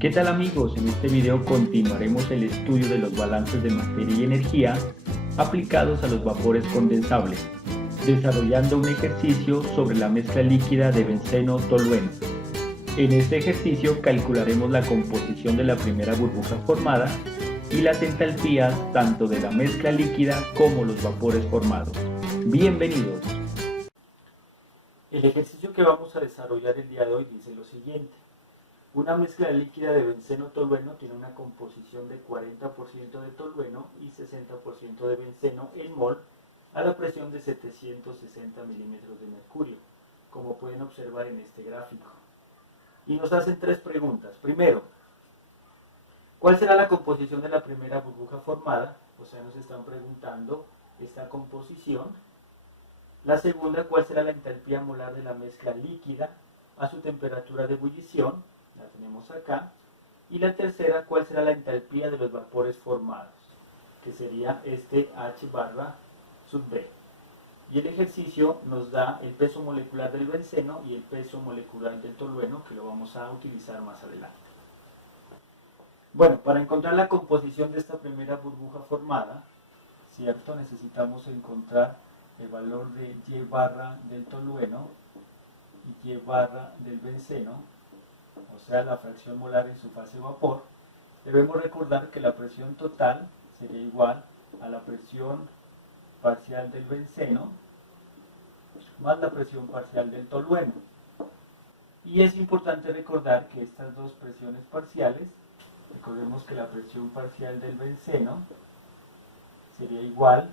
¿Qué tal amigos? En este video continuaremos el estudio de los balances de materia y energía aplicados a los vapores condensables, desarrollando un ejercicio sobre la mezcla líquida de benceno-tolueno. En este ejercicio calcularemos la composición de la primera burbuja formada y las entalpías tanto de la mezcla líquida como los vapores formados. Bienvenidos. El ejercicio que vamos a desarrollar el día de hoy dice lo siguiente. Una mezcla líquida de benceno-tolueno tiene una composición de 40% de tolueno y 60% de benceno en mol a la presión de 760 milímetros de mercurio, como pueden observar en este gráfico. Y nos hacen tres preguntas. Primero, ¿cuál será la composición de la primera burbuja formada? O sea, nos están preguntando esta composición. La segunda, ¿cuál será la entalpía molar de la mezcla líquida a su temperatura de ebullición? La tenemos acá. Y la tercera, ¿cuál será la entalpía de los vapores formados? Que sería este H barra sub B. Y el ejercicio nos da el peso molecular del benceno y el peso molecular del tolueno, que lo vamos a utilizar más adelante. Bueno, para encontrar la composición de esta primera burbuja formada, ¿cierto? Necesitamos encontrar el valor de Y barra del tolueno y Y barra del benceno, o sea, la fracción molar en su fase vapor. Debemos recordar que la presión total sería igual a la presión parcial del benceno más la presión parcial del tolueno. Y es importante recordar que estas dos presiones parciales, recordemos que la presión parcial del benceno sería igual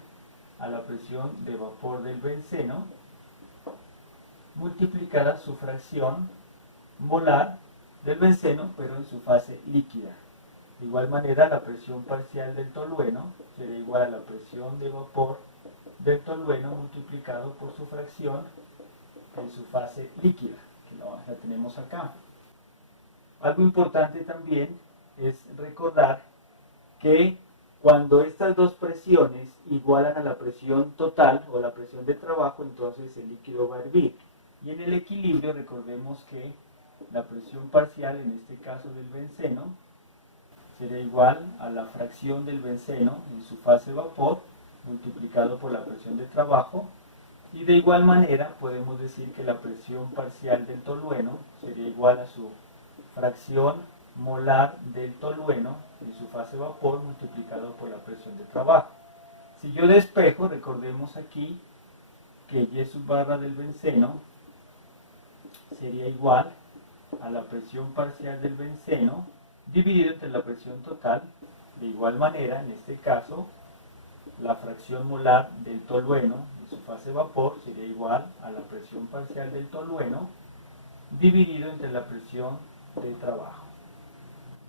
a la presión de vapor del benceno multiplicada su fracción molar del benceno, pero en su fase líquida. De igual manera, la presión parcial del tolueno sería igual a la presión de vapor del tolueno multiplicado por su fracción en su fase líquida, que la tenemos acá. Algo importante también es recordar que cuando estas dos presiones igualan a la presión total o la presión de trabajo, entonces el líquido va a hervir. Y en el equilibrio recordemos que la presión parcial, en este caso del benceno, sería igual a la fracción del benceno en su fase vapor multiplicado por la presión de trabajo. Y de igual manera podemos decir que la presión parcial del tolueno sería igual a su fracción molar del tolueno en su fase vapor multiplicado por la presión de trabajo. Si yo despejo, recordemos aquí que Y sub barra del benceno sería igual a la presión parcial del benceno dividido entre la presión total. De igual manera, en este caso, la fracción molar del tolueno en su fase vapor sería igual a la presión parcial del tolueno dividido entre la presión de trabajo.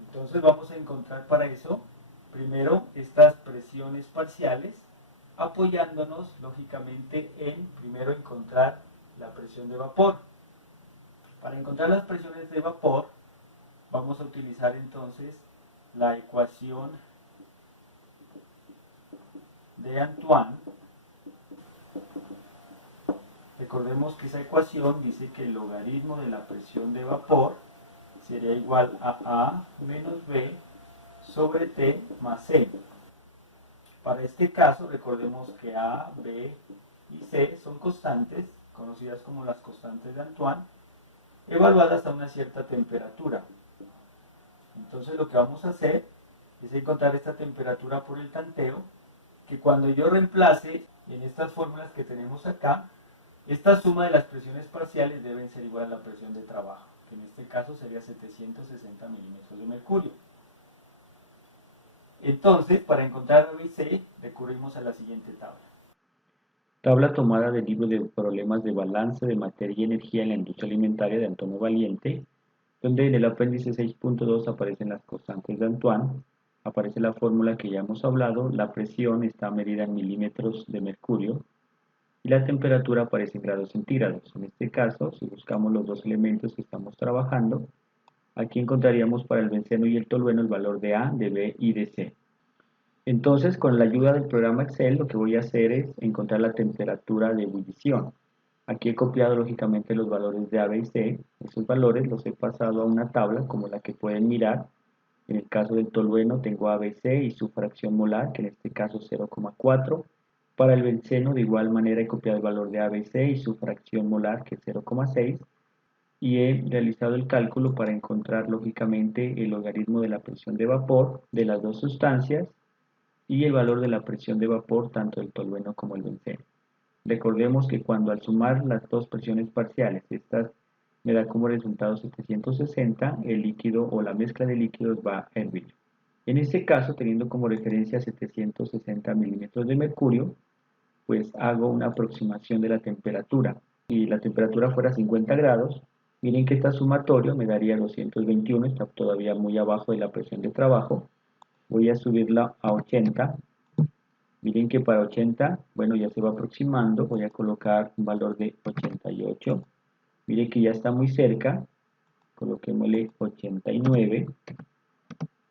Entonces vamos a encontrar para eso primero estas presiones parciales, apoyándonos lógicamente en primero encontrar la presión de vapor. Para encontrar las presiones de vapor vamos a utilizar entonces la ecuación de Antoine. Recordemos que esa ecuación dice que el logaritmo de la presión de vapor sería igual a A menos B sobre T más C. Para este caso, recordemos que A, B y C son constantes, conocidas como las constantes de Antoine, evaluadas a una cierta temperatura. Entonces lo que vamos a hacer es encontrar esta temperatura por el tanteo, que cuando yo reemplace en estas fórmulas que tenemos acá, esta suma de las presiones parciales deben ser igual a la presión de trabajo, que en este caso sería 760 milímetros de mercurio. Entonces, para encontrar B y C, recurrimos a la siguiente tabla. Tabla tomada del libro de problemas de balance de materia y energía en la industria alimentaria de Antonio Valiente, donde en el apéndice 6.2 aparecen las constantes de Antoine, aparece la fórmula que ya hemos hablado, la presión está medida en milímetros de mercurio y la temperatura aparece en grados centígrados. En este caso, si buscamos los dos elementos que estamos trabajando, aquí encontraríamos para el benceno y el tolueno el valor de A, de B y de C. Entonces, con la ayuda del programa Excel, lo que voy a hacer es encontrar la temperatura de ebullición. Aquí he copiado lógicamente los valores de A, B y C. Esos valores los he pasado a una tabla como la que pueden mirar. En el caso del tolueno tengo ABC y su fracción molar, que en este caso es 0,4. Para el benceno de igual manera he copiado el valor de ABC y su fracción molar, que es 0,6. Y he realizado el cálculo para encontrar lógicamente el logaritmo de la presión de vapor de las dos sustancias y el valor de la presión de vapor tanto del tolueno como el benceno. Recordemos que cuando al sumar las dos presiones parciales, estas me da como resultado 760, el líquido o la mezcla de líquidos va a hervir. En este caso, teniendo como referencia 760 milímetros de mercurio, pues hago una aproximación de la temperatura. Si la temperatura fuera 50 grados, miren que esta sumatorio me daría 221, está todavía muy abajo de la presión de trabajo. Voy a subirla a 80. Miren que para 80, bueno, ya se va aproximando, voy a colocar un valor de 88. Miren que ya está muy cerca, coloquémosle 89.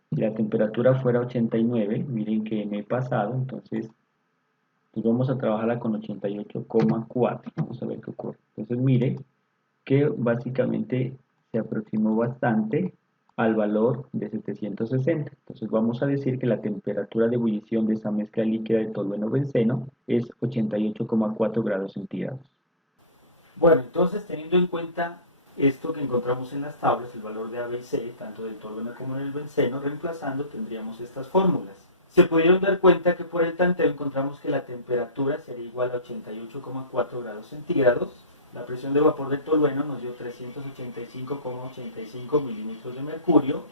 Si la temperatura fuera 89, miren que me he pasado, entonces pues vamos a trabajarla con 88,4. Vamos a ver qué ocurre. Entonces mire que básicamente se aproximó bastante al valor de 760. Entonces vamos a decir que la temperatura de ebullición de esa mezcla líquida de tolueno-benceno es 88,4 grados centígrados. Bueno, entonces teniendo en cuenta esto que encontramos en las tablas, el valor de A, B y C, tanto del tolueno como del benceno, reemplazando tendríamos estas fórmulas. Se pudieron dar cuenta que por el tanteo encontramos que la temperatura sería igual a 88,4 grados centígrados. La presión de vapor del tolueno nos dio 385,85 milímetros de mercurio.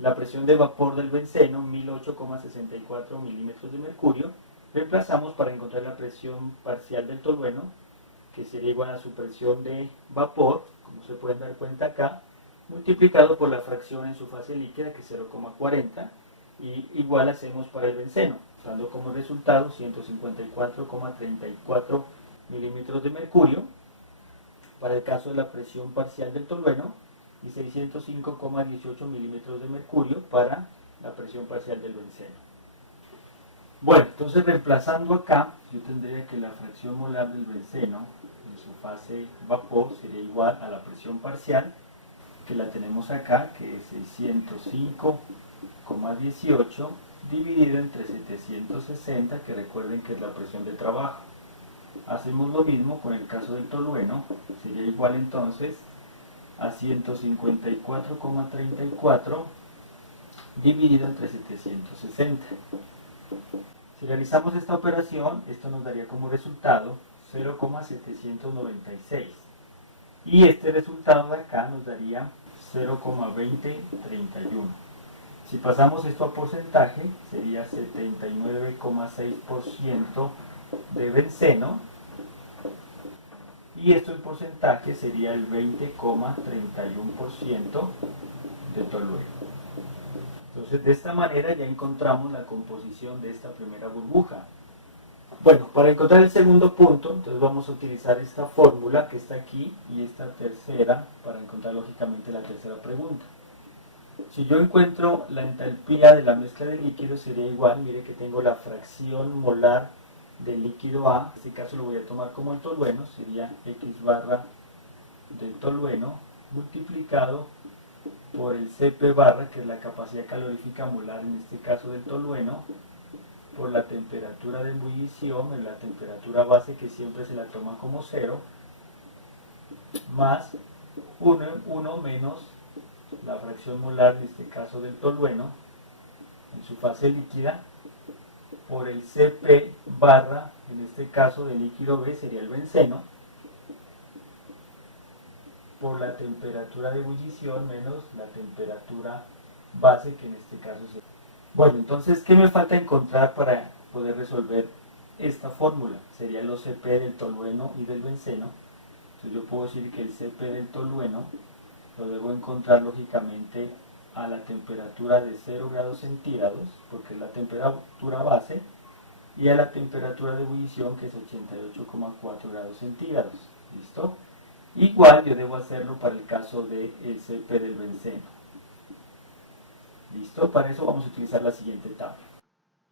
La presión de vapor del benceno, 1008,64 milímetros de mercurio. Reemplazamos para encontrar la presión parcial del tolueno, que sería igual a su presión de vapor, como se pueden dar cuenta acá, multiplicado por la fracción en su fase líquida, que es 0,40, y igual hacemos para el benceno, dando como resultado 154,34 milímetros de mercurio para el caso de la presión parcial del tolueno y 605,18 milímetros de mercurio para la presión parcial del benceno. Bueno, entonces reemplazando acá, yo tendría que la fracción molar del benceno en su fase vapor sería igual a la presión parcial, que la tenemos acá, que es 605,18 dividido entre 760, que recuerden que es la presión de trabajo. Hacemos lo mismo con el caso del tolueno, sería igual entonces a 154,34 dividido entre 760. Si realizamos esta operación, esto nos daría como resultado 0,796. Y este resultado de acá nos daría 0,2031. Si pasamos esto a porcentaje, sería 79,6% de benceno. Y esto en porcentaje sería el 20,31% de tolueno. Entonces de esta manera ya encontramos la composición de esta primera burbuja. Bueno, para encontrar el segundo punto, entonces vamos a utilizar esta fórmula que está aquí y esta tercera para encontrar lógicamente la tercera pregunta. Si yo encuentro la entalpía de la mezcla de líquidos sería igual, mire que tengo la fracción molar del líquido A, en este caso lo voy a tomar como el tolueno, sería X barra del tolueno multiplicado por el Cp barra, que es la capacidad calorífica molar en este caso del tolueno, por la temperatura de ebullición, en la temperatura base que siempre se la toma como 0, más 1 menos la fracción molar en este caso del tolueno en su fase líquida, por el Cp barra, en este caso del líquido B sería el benceno, por la temperatura de ebullición menos la temperatura base, que en este caso sería. Bueno, entonces, ¿qué me falta encontrar para poder resolver esta fórmula? Serían los Cp del tolueno y del benceno. Entonces yo puedo decir que el Cp del tolueno lo debo encontrar lógicamente a la temperatura de 0 grados centígrados, porque es la temperatura base, y a la temperatura de ebullición, que es 88,4 grados centígrados. ¿Listo? Igual yo debo hacerlo para el caso del Cp del benceno. ¿Listo? Para eso vamos a utilizar la siguiente tabla.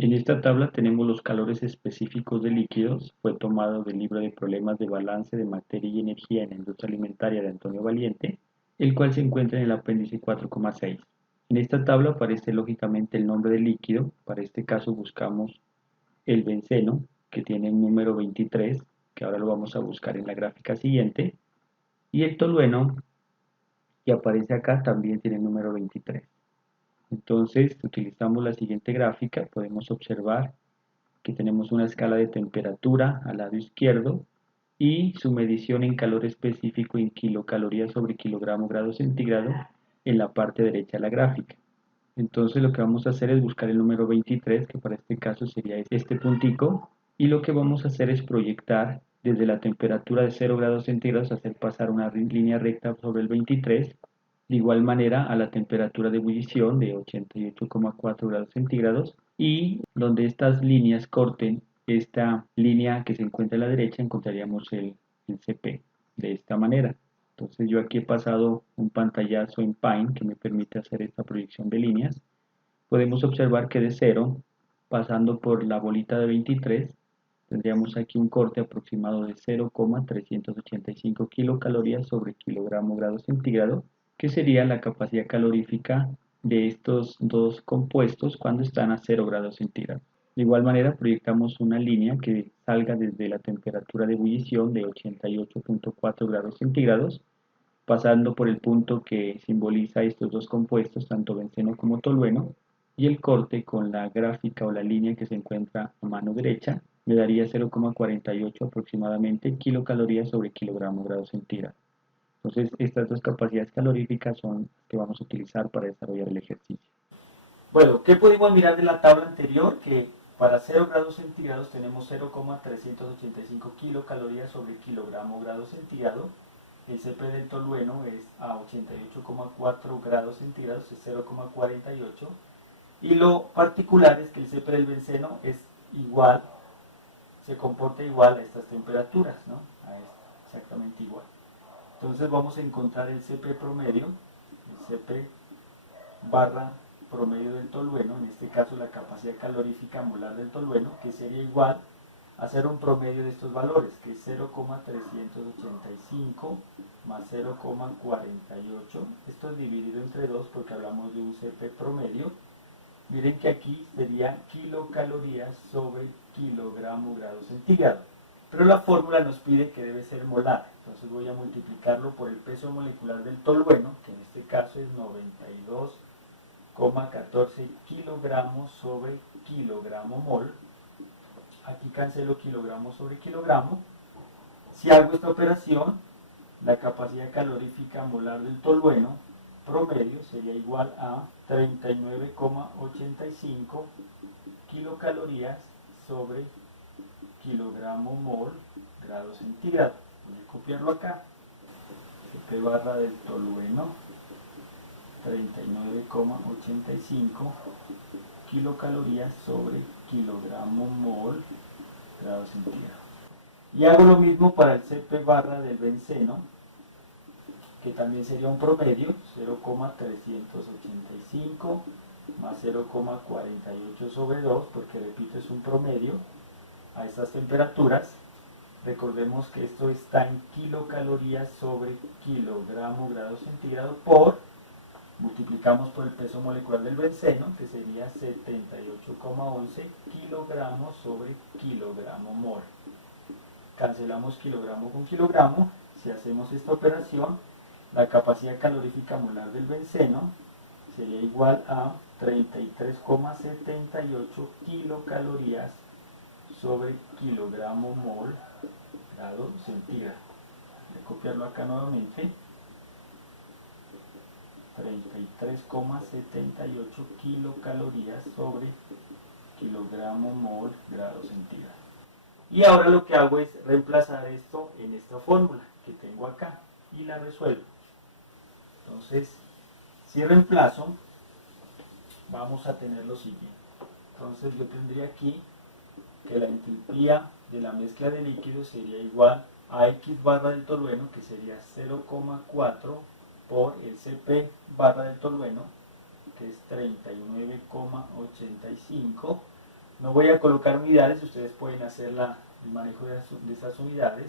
En esta tabla tenemos los calores específicos de líquidos, fue tomado del libro de problemas de balance de materia y energía en la industria alimentaria de Antonio Valiente, el cual se encuentra en el apéndice 4,6. En esta tabla aparece lógicamente el nombre del líquido, para este caso buscamos el benceno, que tiene el número 23, que ahora lo vamos a buscar en la gráfica siguiente, y el tolueno, que aparece acá, también tiene el número 23. Entonces, utilizamos la siguiente gráfica, podemos observar que tenemos una escala de temperatura al lado izquierdo y su medición en calor específico en kilocalorías sobre kilogramo grado centígrado en la parte derecha de la gráfica. Entonces lo que vamos a hacer es buscar el número 23, que para este caso sería este puntico, y lo que vamos a hacer es proyectar desde la temperatura de 0 grados centígrados, hacer pasar una línea recta sobre el 23, de igual manera a la temperatura de ebullición de 88,4 grados centígrados, y donde estas líneas corten esta línea que se encuentra a la derecha, encontraríamos el CP de esta manera. Entonces yo aquí he pasado un pantallazo en Paint que me permite hacer esta proyección de líneas. Podemos observar que de 0, pasando por la bolita de 23, tendríamos aquí un corte aproximado de 0,385 kilocalorías sobre kilogramo grado centígrado, que sería la capacidad calorífica de estos dos compuestos cuando están a 0 grados centígrados. De igual manera, proyectamos una línea que salga desde la temperatura de ebullición de 88,4 grados centígrados, pasando por el punto que simboliza estos dos compuestos, tanto benceno como tolueno, y el corte con la gráfica o la línea que se encuentra a mano derecha me daría 0,48 aproximadamente kilocalorías sobre kilogramo grado centígrado. Entonces, estas dos capacidades caloríficas son las que vamos a utilizar para desarrollar el ejercicio. Bueno, ¿qué pudimos mirar de la tabla anterior? Que para 0 grados centígrados tenemos 0,385 kilocalorías sobre kilogramo grado centígrado. El CP del tolueno es a 88,4 grados centígrados, es 0,48. Y lo particular es que el CP del benceno es igual, se comporta igual a estas temperaturas, ¿no? A esta, exactamente igual. Entonces vamos a encontrar el CP promedio, el CP barra promedio del tolueno, en este caso la capacidad calorífica molar del tolueno, que sería igual a hacer un promedio de estos valores, que es 0,385 más 0,48. Esto es dividido entre 2 porque hablamos de un CP promedio. Miren que aquí sería kilocalorías sobre kilogramo grado centígrado. Pero la fórmula nos pide que debe ser molar. Entonces voy a multiplicarlo por el peso molecular del tolueno, que en este caso es 92,14 kilogramos sobre kilogramo mol. Aquí cancelo kilogramo sobre kilogramo. Si hago esta operación, la capacidad calorífica molar del tolueno promedio sería igual a 39,85 kilocalorías sobre kilogramo mol grado centígrado. Voy a copiarlo acá. CP barra del tolueno 39,85 kilocalorías sobre kilogramo mol grado centígrado. Y hago lo mismo para el CP barra del benceno, que también sería un promedio, 0,385 más 0,48 sobre 2, porque repito, es un promedio a estas temperaturas. Recordemos que esto está en kilocalorías sobre kilogramo grado centígrado por, multiplicamos por el peso molecular del benceno, que sería 78,11 kilogramos sobre kilogramo mol. Cancelamos kilogramo con kilogramo. Si hacemos esta operación, la capacidad calorífica molar del benceno sería igual a 33,78 kilocalorías sobre kilogramo mol grado centígrado. Voy a copiarlo acá nuevamente. 33,78 kilocalorías sobre kilogramo mol grado centígrado. Y ahora lo que hago es reemplazar esto en esta fórmula que tengo acá y la resuelvo. Entonces, si reemplazo, vamos a tener lo siguiente. Entonces yo tendría aquí que la entropía de la mezcla de líquidos sería igual a X barra del tolueno, que sería 0,4 por el CP barra del tolueno, que es 39,85, No voy a colocar unidades, ustedes pueden hacer el manejo de esas unidades.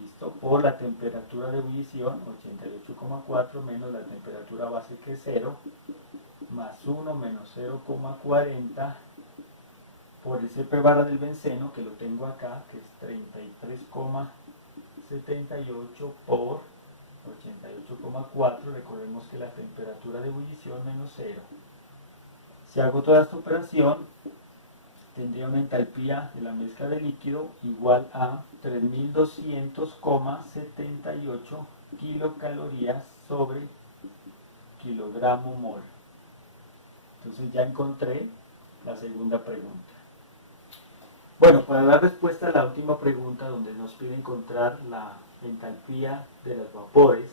Listo, por la temperatura de ebullición, 88,4 menos la temperatura base que es 0, más 1 menos 0,40 por el CP barra del benceno, que lo tengo acá, que es 33,78 por 88,4, recordemos que la temperatura de ebullición menos 0. Si hago toda esta operación, tendría una entalpía de la mezcla de líquido igual a 3200,78 kilocalorías sobre kilogramo mol. Entonces ya encontré la segunda pregunta. Bueno, para dar respuesta a la última pregunta, donde nos pide encontrar la entalpía de los vapores,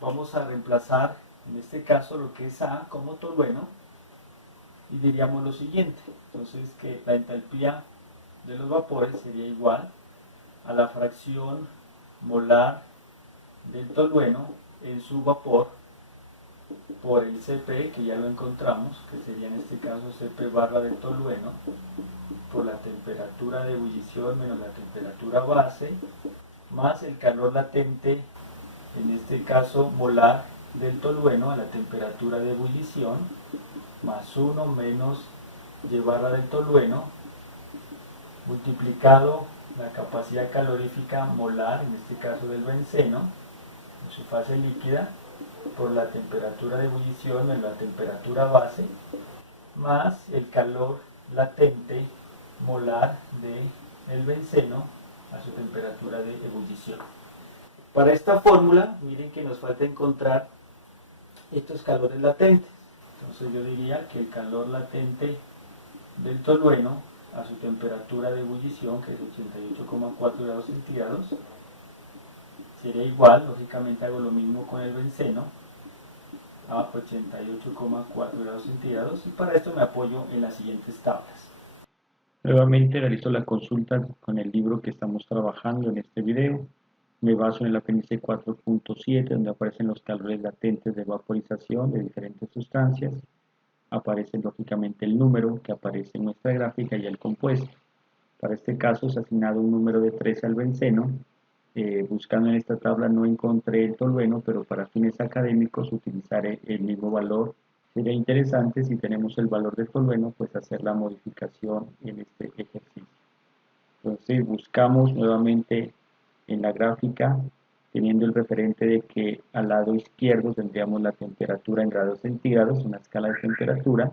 vamos a reemplazar en este caso lo que es A como tolueno y diríamos lo siguiente. Entonces que la entalpía de los vapores sería igual a la fracción molar del tolueno en su vapor por el Cp, que ya lo encontramos, que sería en este caso Cp barra del tolueno, por la temperatura de ebullición menos la temperatura base, más el calor latente, en este caso molar del tolueno a la temperatura de ebullición, más 1 menos Y barra del tolueno, multiplicado la capacidad calorífica molar, en este caso del benceno, en su fase líquida, por la temperatura de ebullición en la temperatura base, más el calor latente molar del benceno a su temperatura de ebullición. Para esta fórmula, miren que nos falta encontrar estos calores latentes. Entonces yo diría que el calor latente del tolueno a su temperatura de ebullición, que es 88,4 grados centígrados, sería igual, lógicamente hago lo mismo con el benceno, a 88,4 grados centígrados, y para esto me apoyo en las siguientes tablas. Nuevamente realizo la consulta con el libro que estamos trabajando en este video. Me baso en el apéndice 4.7, donde aparecen los calores latentes de vaporización de diferentes sustancias. Aparece lógicamente el número que aparece en nuestra gráfica y el compuesto. Para este caso se ha asignado un número de 13 al benceno. Buscando en esta tabla no encontré el tolueno, pero para fines académicos utilizaré el mismo valor. Sería interesante, si tenemos el valor del tolueno, pues hacer la modificación en este ejercicio. Entonces buscamos nuevamente en la gráfica, teniendo el referente de que al lado izquierdo tendríamos la temperatura en grados centígrados, una escala de temperatura,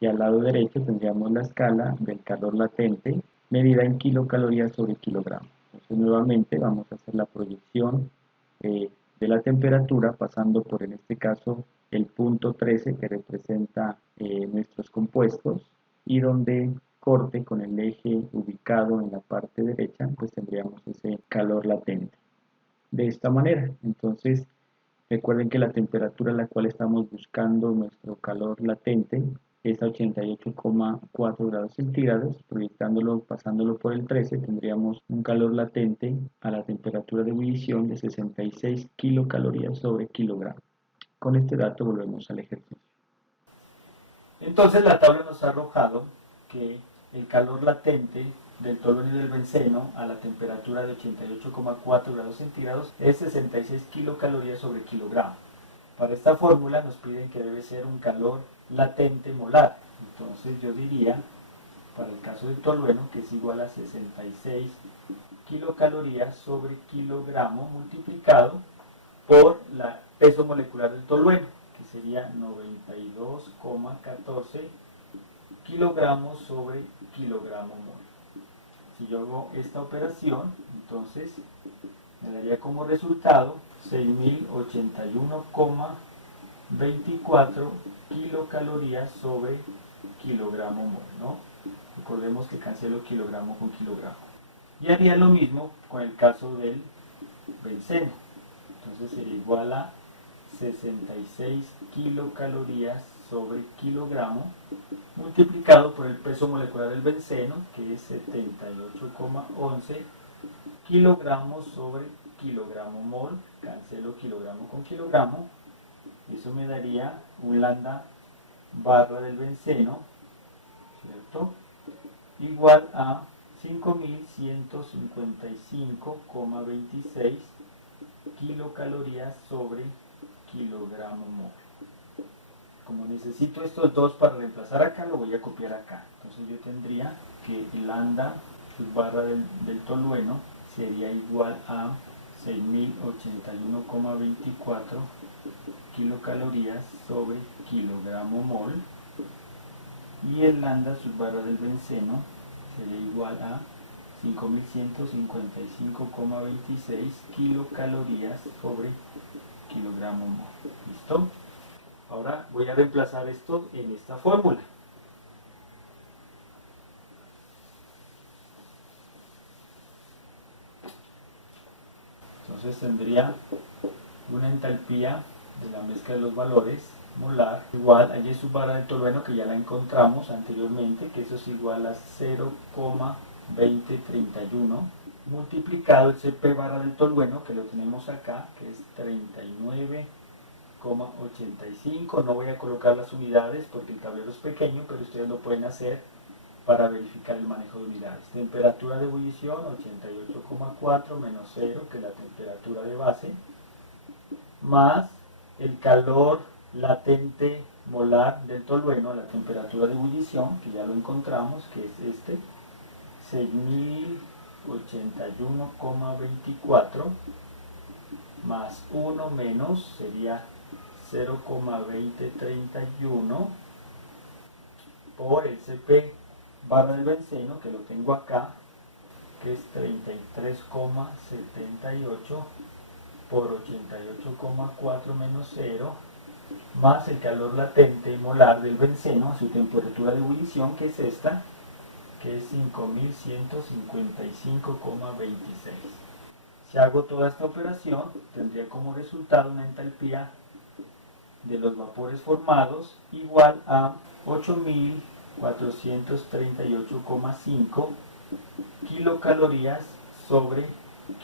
y al lado derecho tendríamos la escala del calor latente medida en kilocalorías sobre kilogramo. Entonces nuevamente vamos a hacer la proyección de la temperatura pasando por, en este caso, el punto 13 que representa nuestros compuestos, y donde corte con el eje ubicado en la parte derecha, pues tendríamos ese calor latente. De esta manera, entonces, recuerden que la temperatura a la cual estamos buscando nuestro calor latente es a 88,4 grados centígrados. Proyectándolo, pasándolo por el 13, tendríamos un calor latente a la temperatura de ebullición de 66 kilocalorías sobre kilogramo. Con este dato volvemos al ejercicio. Entonces la tabla nos ha arrojado que el calor latente del tolueno y del benceno a la temperatura de 88,4 grados centígrados es 66 kilocalorías sobre kilogramo. Para esta fórmula nos piden que debe ser un calor latente molar. Entonces yo diría, para el caso del tolueno, que es igual a 66 kilocalorías sobre kilogramo multiplicado por el peso molecular del tolueno, que sería 92,14 kilogramos sobre kilogramo mol. Si yo hago esta operación, entonces me daría como resultado 6.081,24 kilocalorías sobre kilogramo mol, ¿no? Recordemos que cancelo kilogramo con kilogramo. Y haría lo mismo con el caso del benceno. Entonces sería igual a 66 kilocalorías sobre kilogramo multiplicado por el peso molecular del benceno, que es 78,11 kilogramos sobre kilogramo mol. Cancelo kilogramo con kilogramo. Eso me daría un lambda barra del benceno ¿cierto? Igual a 5155,26 kilocalorías sobre kilogramo mol. Como necesito estos dos para reemplazar acá, lo voy a copiar acá. Entonces yo tendría que el lambda subbarra del tolueno sería igual a 6081,24 kilocalorías sobre kilogramo mol, y el lambda subbarra del benceno sería igual a 5155,26 kilocalorías sobre kilogramo mol. ¿Listo? Ahora voy a reemplazar esto en esta fórmula. Entonces tendría una entalpía de la mezcla de los valores molar igual a Y subbarra del tolueno, que ya la encontramos anteriormente, que eso es igual a 0,2031, multiplicado el CP barra del tolueno, que lo tenemos acá, que es 39,85. No voy a colocar las unidades porque el tablero es pequeño, pero ustedes lo pueden hacer para verificar el manejo de unidades. Temperatura de ebullición 88,4 menos 0, que es la temperatura de base, más el calor latente molar del tolueno, la temperatura de ebullición, que ya lo encontramos, que es este, 6081,24, más 1 menos sería 0,2031 por el CP barra del benceno, que lo tengo acá, que es 33,78 por 88,4 menos 0, más el calor latente molar del benceno a su temperatura de ebullición, que es esta, que es 5155,26. Si hago toda esta operación, tendría como resultado una entalpía de los vapores formados igual a 8438,5 kilocalorías sobre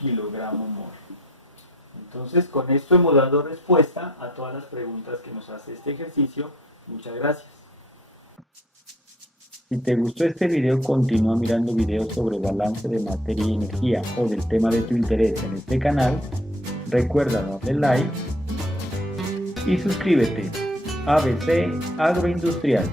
kilogramo mol. Entonces, con esto hemos dado respuesta a todas las preguntas que nos hace este ejercicio. Muchas gracias. Si te gustó este video, continúa mirando videos sobre balance de materia y energía o del tema de tu interés en este canal. Recuerda darle like y suscríbete. ABC Agroindustrial.